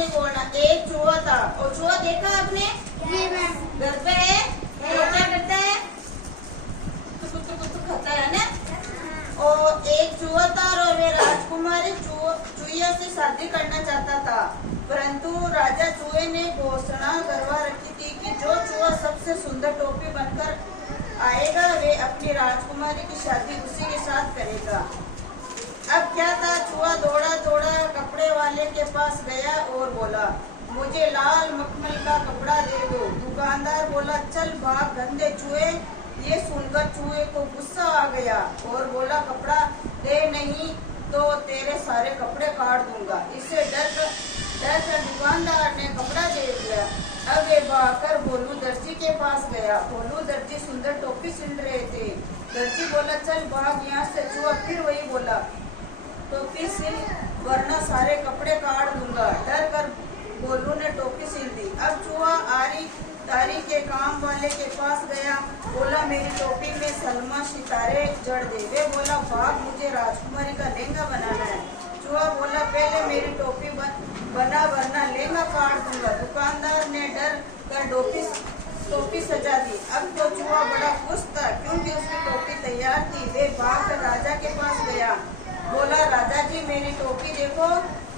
नहीं बोलना। एक चूहा था और चूहा देखा आपने? घर पे है तो क्या करता है? कुछ खाता है ना। और एक चूहा था और वे राजकुमारी चूहिया से शादी करना चाहता था, परंतु राजा चूहे ने घोषणा करवा रखी थी कि जो चूहा सबसे सुंदर टोपी बनकर आएगा वे अपनी राजकुमारी की शादी उसी के साथ करेगा। अब क्या था, चूहा दौड़ा दौड़ा कपड़े वाले के पास गया और बोला, मुझे लाल मखमल का कपड़ा दे दो। दुकानदार बोला, चल भाग गंदे चूहे। ये सुनकर चूहे को गुस्सा आ गया और बोला, कपड़ा दे नहीं तो तेरे सारे कपड़े काट दूंगा। इससे डर कर दुकानदार ने कपड़ा दे दिया। अब वे भागकर भोलू दर्जी के पास गया। भोलू दर्जी सुंदर टोपी सिल रहे थे। दर्जी बोला, चल भाग यहाँ से। चूहा फिर वही बोला, टोपी सिल वरना सारे कपड़े काट दूंगा। डर कर भोलू ने टोपी सिल दी। अब चूहा आरी तारी के काम वाले के पास गया। बोला, मेरी टोपी में सलमा सितारे जड़ दे। वे बोला, भाग, मुझे राजकुमारी का लहंगा बनाना है। चूहा बोला, पहले मेरी टोपी बना वरना लहंगा काट दूंगा। दुकानदार ने डर कर टोपी सजा दी। अब तो चूहा बड़ा खुश था क्योंकि उसकी टोपी तैयार थी। वे भाग कर राजा के पास गया। बोला, राजा जी, मेरी टोपी देखो,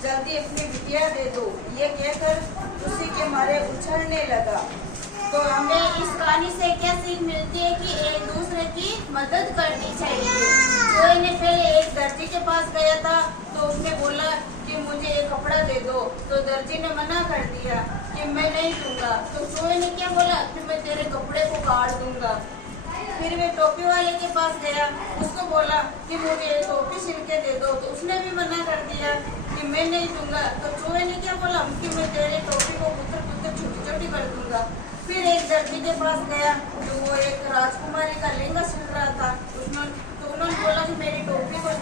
जल्दी अपनी बिटिया दे दो। ये कहकर खुशी के मारे उछलने लगा। तो हमें इस कहानी से क्या सीख मिलती है कि एक दूसरे की मदद करनी चाहिए। चूहे ने पहले एक दर्जी के पास गया था तो उसने बोला कि मुझे एक कपड़ा दे दो, तो दर्जी ने मना कर दिया कि मैं नहीं दूंगा। तो चूहे ने क्या बोला कि मैं तेरे कपड़े को काट दूंगा। फिर वे टोपी वाले के पास गया, उसको बोला कि मुझे टोपी सिल के दे दो, तो उसने भी मना कर दिया कि मैं नहीं दूंगा। तो चूहे ने क्या बोला कि मैं तेरे टोपी को पुत्र छोटी छोटी कर दूंगा। फिर एक दर्जी के पास गया तो वो एक राजकुमारी का लहंगा सिल रहा था। उन्होंने बोला कि मेरी टोपी को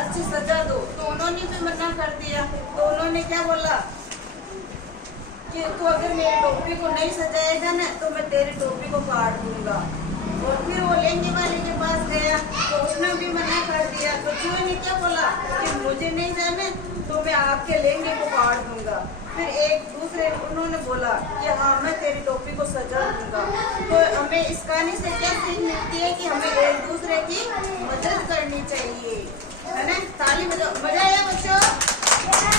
अच्छी सजा दो, तो उन्होंने भी मना कर दिया। तो उन्होंने क्या बोला कि तू अगर मेरी टोपी को नहीं सजाएगा ना तो मैं तेरी टोपी को काट दूंगा। और फिर वो लहंगे वाले के पास गया तो उसने भी मना कर दिया। तो चूहे ने क्या बोला कि मुझे नहीं जाना तो मैं आपके लहंगे को काट दूंगा। फिर एक दूसरे उन्होंने बोला कि हाँ, मैं तेरी टोपी को सजा दूंगा। तो हमें इस कहानी से क्या सीख मिलती है कि हमें एक दूसरे की मदद करनी चाहिए, है ना। ताली बजाओ, मजा आया बच्चों?